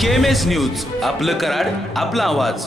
KMS news, आपलं कराड, आपला आवाज।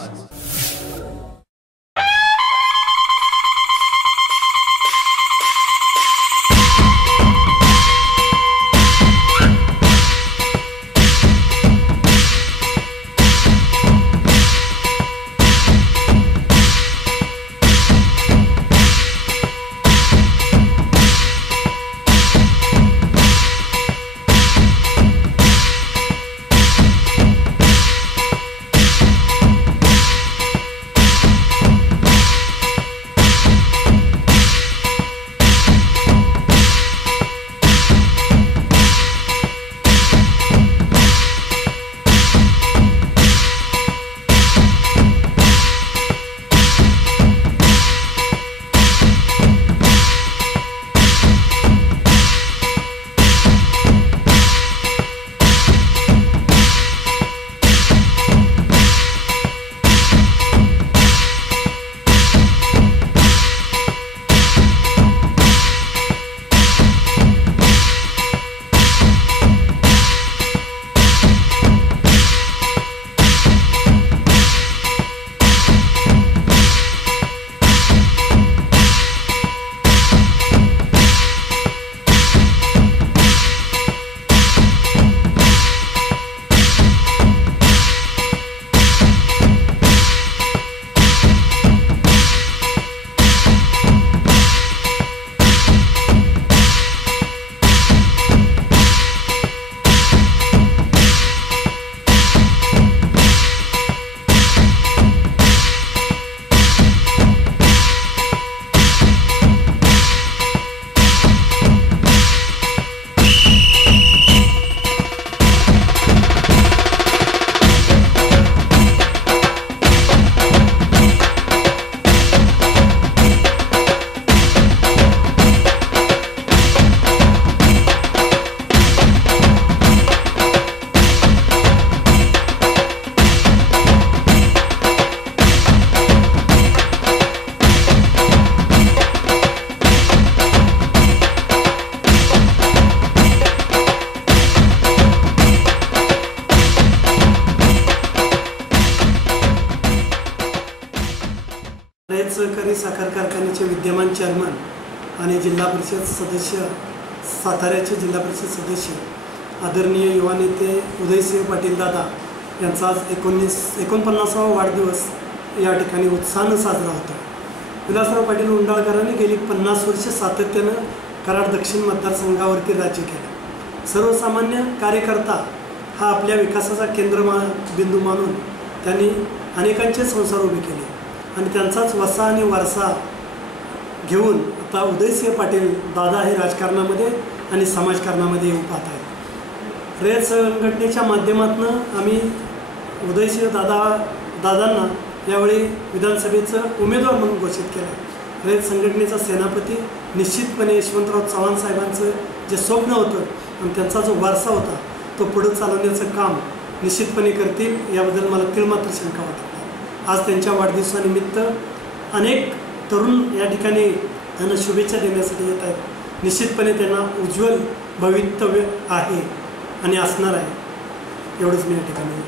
सहकारी साखर कारखान्याचे विद्यमान चेअरमन आणि जिल्हा परिषद सदस्य, साताऱ्याचे जिल्हा परिषद सदस्य आदरणीय युवा नेते उदयसिंह पाटील दादा यांचा आज 49वा वाढदिवस या ठिकाणी उत्साहानं साजरा होता। विलासराव पाटील उंडाळकरांनी गेली 50 वर्ष सातत्यानं कराड दक्षिण मतदारसंघावरती राज्य केलं। सर्वसामान्य कार्यकर्ता हा आपल्या विकासाचा बिंदू मानून त्यांनी अनेकांचे संसार उभे केले आणि त्यांचाच वसा आणि वारसा घेऊन आता उदयसिंह पाटील दादा हे राजकारणामध्ये आणि समाजकारणामध्ये येऊ पाहत आहेत। रयत संघटनेच्या माध्यमातून आम्ही उदयसिंह दादांना यावेळी विधानसभेचं उमेदवार म्हणून घोषित केलं। रयत संघटनेचा सेनापती निश्चितपणे यशवंतराव चव्हाण साहेबांचं जे स्वप्न होतं आणि त्यांचा जो वारसा होता तो पुढे चालवण्याचं काम निश्चितपणे करतील याबद्दल मला तिळमात्र शंका वाटत नाही। आज त्यांच्या वाढदिवसानिमित्त अनेक तरुण या ठिकाणी त्यांना शुभेच्छा देण्यासाठी येत आहेत। निश्चितपणे त्यांना उज्ज्वल भवितव्य आहे आणि असणार आहे एवढंच मी या ठिकाणी।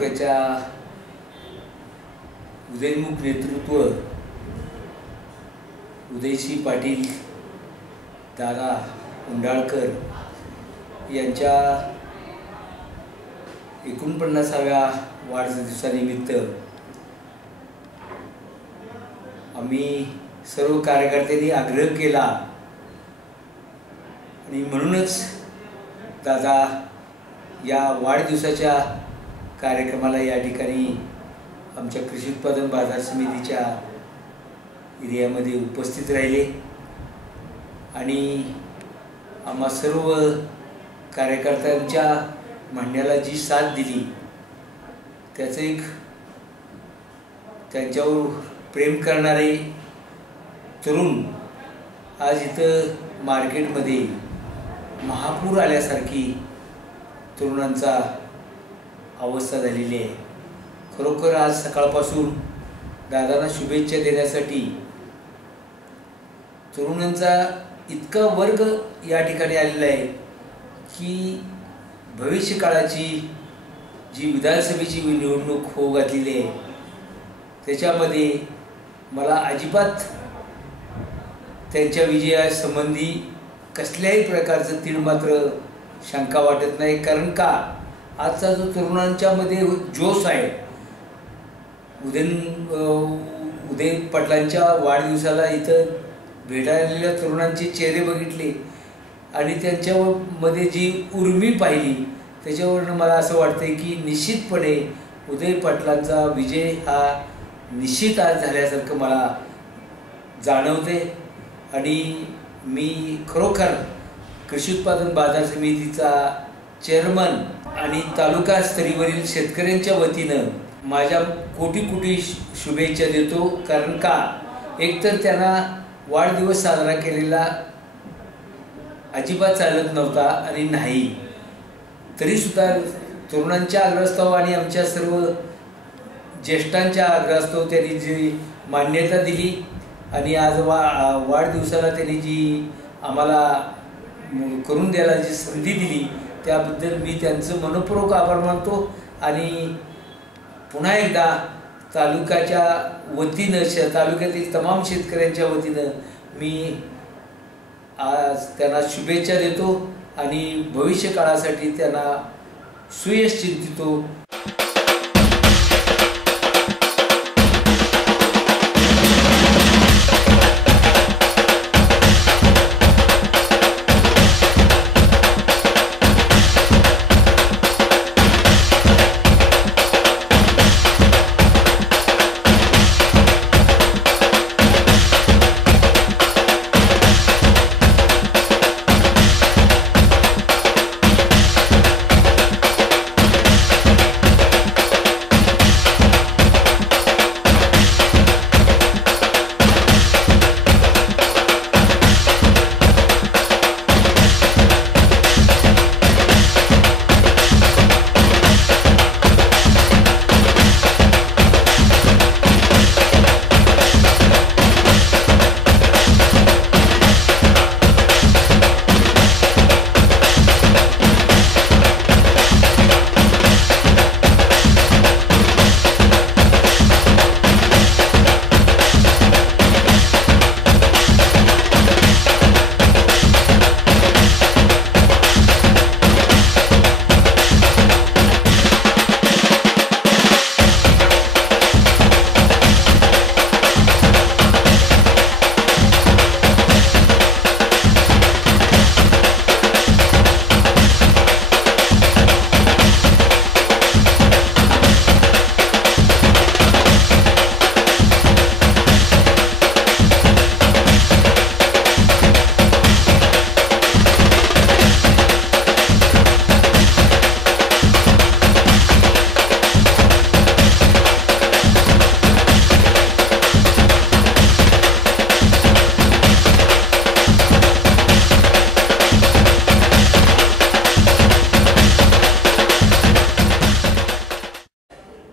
तालुक्याच्या उदयनमुख नेतृत्व उदयसिंह पाटील दादा उंडाळकर यांच्या 49व्या वाढदिवसानिमित्त आम्ही सर्व कार्यकर्त्यांनी आग्रह केला आणि म्हणूनच दादा या वाढदिवसाच्या कार्यक्रमाला या ठिकाणी आमच्या कृषी उत्पादन बाजार समितीच्या एरियामध्ये उपस्थित राहिले आणि आम्हा सर्व कार्यकर्त्यांच्या म्हणण्याला जी साथ दिली त्याचं एक त्यांच्यावर प्रेम करणारे तरुण आज इथं मार्केटमध्ये महापूर आल्यासारखी तरुणांचा अवस्था झालेली आहे। खरोखर आज सकाळपासून दादांना शुभेच्छा देण्यासाठी तरुणांचा इतका वर्ग या ठिकाणी आलेला आहे की भविष्यकाळाची जी विधानसभेची निवडणूक होऊ घातलेली आहे त्याच्यामध्ये मला अजिबात त्यांच्या विजयासंबंधी कसल्याही प्रकारचं तीळ मात्र शंका वाटत नाही। कारण का आजचा जो तरुणांच्यामध्ये जोश आहे उदय पाटलांच्या वाढदिवसाला इथं भेटायलेल्या तरुणांचे चेहरे बघितले आणि त्यांच्यामध्ये जी उर्मी पाहिली त्याच्यावरून मला असं वाटतंय की निश्चितपणे उदय पाटलांचा विजय हा निश्चित आज झाल्यासारखं मला जाणवते आणि मी खरोखर कृषी उत्पादन बाजार समितीचा चेअरमन आणि तालुका स्तरीवरील शेतकऱ्यांच्या वतीनं माझ्या कोटी कोटी शुभेच्छा देतो। कारण का एकतर त्यांना वाढदिवस साजरा केलेला अजिबात चालत नव्हता आणि नाही तरीसुद्धा तरुणांच्या आग्रहास्तव आणि आमच्या सर्व ज्येष्ठांच्या आग्रहास्तव त्यांनी जी मान्यता दिली आणि आज वाढदिवसाला त्यांनी जी आम्हाला करून द्यायला जी संधी दिली त्याबद्दल मी त्यांचं मनपूर्वक आभार मानतो आणि पुन्हा एकदा तालुक्याच्या वतीनं तालुक्यातील तमाम शेतकऱ्यांच्या वतीनं मी आज त्यांना शुभेच्छा देतो आणि भविष्य काळासाठी त्यांना सुयश चिंतितो।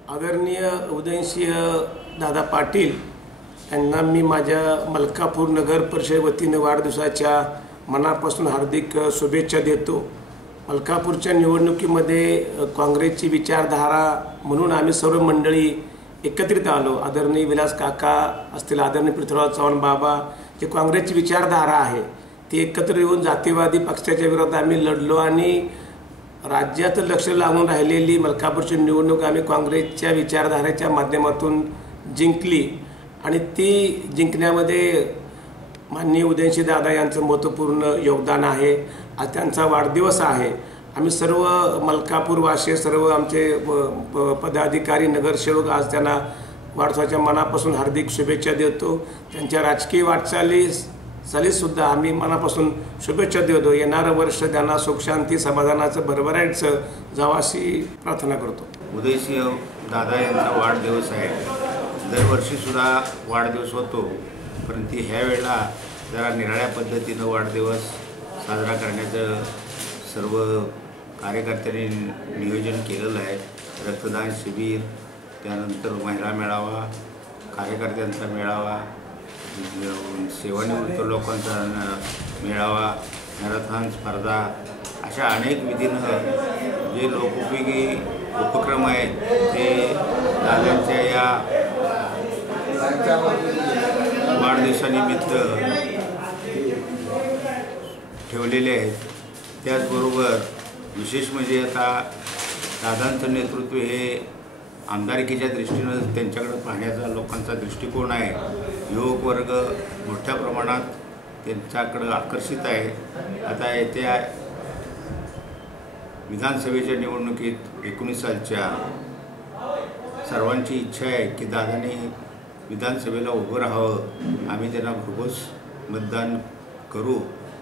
आदरणीय उदयसिंह दादा पाटील यांना मी माझ्या मलकापूर नगर परिषद वतीने वाढदिवसाच्या मनापासून हार्दिक शुभेच्छा देतो मलकापूरच्या निवडणुकीमध्ये काँग्रेसची विचारधारा म्हणून आम्ही सर्व मंडळी एकत्रित आलो. आदरणीय विलास काका असतील, आदरणीय पृथ्वीराज चव्हाण बाबा, जे काँग्रेसची विचारधारा आहे ती एकत्र येऊन जातीवादी पक्षाच्या विरोधात आम्ही लढलो आणि राज्यात लक्ष लागून राहिलेली मलकापूरची निवडणूक आम्ही काँग्रेसच्या विचारधारेच्या माध्यमातून जिंकली आणि ती जिंकण्यामध्ये माननीय उदयनसिंह दादा यांचं महत्त्वपूर्ण योगदान आहे. आज त्यांचा वाढदिवस आहे. आम्ही सर्व मलकापूरवासी, सर्व आमचे पदाधिकारी, नगरसेवक आज त्यांना वाढदिवसाच्या मनापासून हार्दिक शुभेच्छा देतो. त्यांच्या राजकीय वाटचालीसुद्धा आम्ही मनापासून शुभेच्छा देतो. येणारं वर्ष त्यांना सुखशांती समाधानाचं भरभराटीचं जावं अशी प्रार्थना करतो. उदयसिंह दादा यांचा वाढदिवस आहे. दरवर्षीसुद्धा वाढदिवस होतो, परंतु ह्या वेळेला जरा निराळ्या पद्धतीनं वाढदिवस साजरा करण्याचं सर्व कार्यकर्त्यांनी नियोजन केलेलं आहे. रक्तदान शिबिर, त्यानंतर महिला मेळावा, कार्यकर्त्यांचा मेळावा, सेवानिवृत्त लोकांचा मेळावा, मॅरेथॉन स्पर्धा, अशा अनेक विधीनं जे लोकोपयोगी उपक्रम आहेत ते दादांच्या या वाढदिवसानिमित्त ठेवलेले आहेत. त्याचबरोबर विशेष म्हणजे आता दादांचं नेतृत्व हे आमदारकीच्या दृष्टीनं त्यांच्याकडे पाहण्याचा लोकांचा दृष्टिकोन आहे. युवक वर्ग मोठ्या प्रमाणात त्यांच्याकडं आकर्षित आहे. आता येत्या विधानसभेच्या निवडणुकीत 19 सालच्या सर्वांची इच्छा आहे की दादांनी विधानसभेला उभं राहावं. आम्ही त्यांना भरघोस मतदान करू.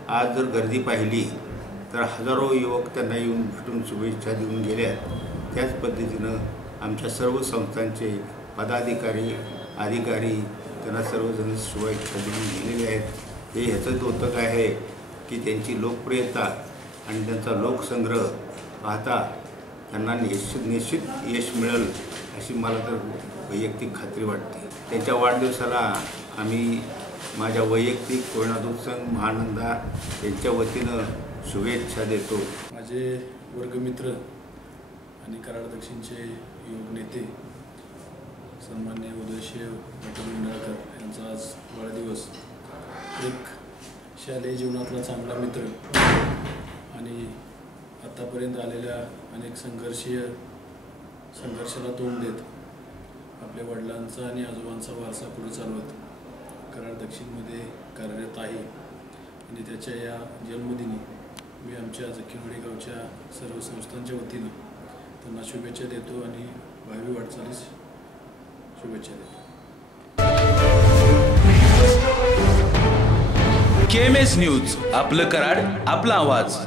आज जर गर्दी पाहिली तर हजारो युवक त्यांना येऊन भेटून शुभेच्छा देऊन गेल्यात. त्याच पद्धतीनं आमच्या सर्व संस्थांचे पदाधिकारी, अधिकारी त्यांना सर्वजण शुभेच्छा देऊन गेलेले आहेत. हे ह्याचं द्योतक आहे की त्यांची लोकप्रियता आणि त्यांचा लोकसंग्रह पाहता त्यांना निश्चित यश मिळेल अशी मला तर वैयक्तिक खात्री वाटते. त्यांच्या वाढदिवसाला आम्ही माझ्या वैयक्तिक कोयनादूत संघ महानंदा यांच्या वतीनं शुभेच्छा देतो. माझे वर्गमित्र आणि कराड दक्षिणचे युवक नेते सन्माननीय उदयसिंह निंबाळकर यांचा आज वाढदिवस. एक शालेय जीवनातला चांगला मित्र आणि आत्तापर्यंत आलेल्या अनेक संघर्षाला तोंड देत आपल्या वडिलांचा आणि आजोबांचा वारसा पुढे चालवत कराड दक्षिणमध्ये कार्यरत आहे. आणि त्याच्या या जन्मदिनी मी आमच्या जखीवडी गावच्या सर्व संस्थांच्या वतीनं त्यांना शुभेच्छा देतो आणि भावी वाटचालीस शुभेच्छा देतो. KMS न्यूज, आपलं कराड, आपला आवाज.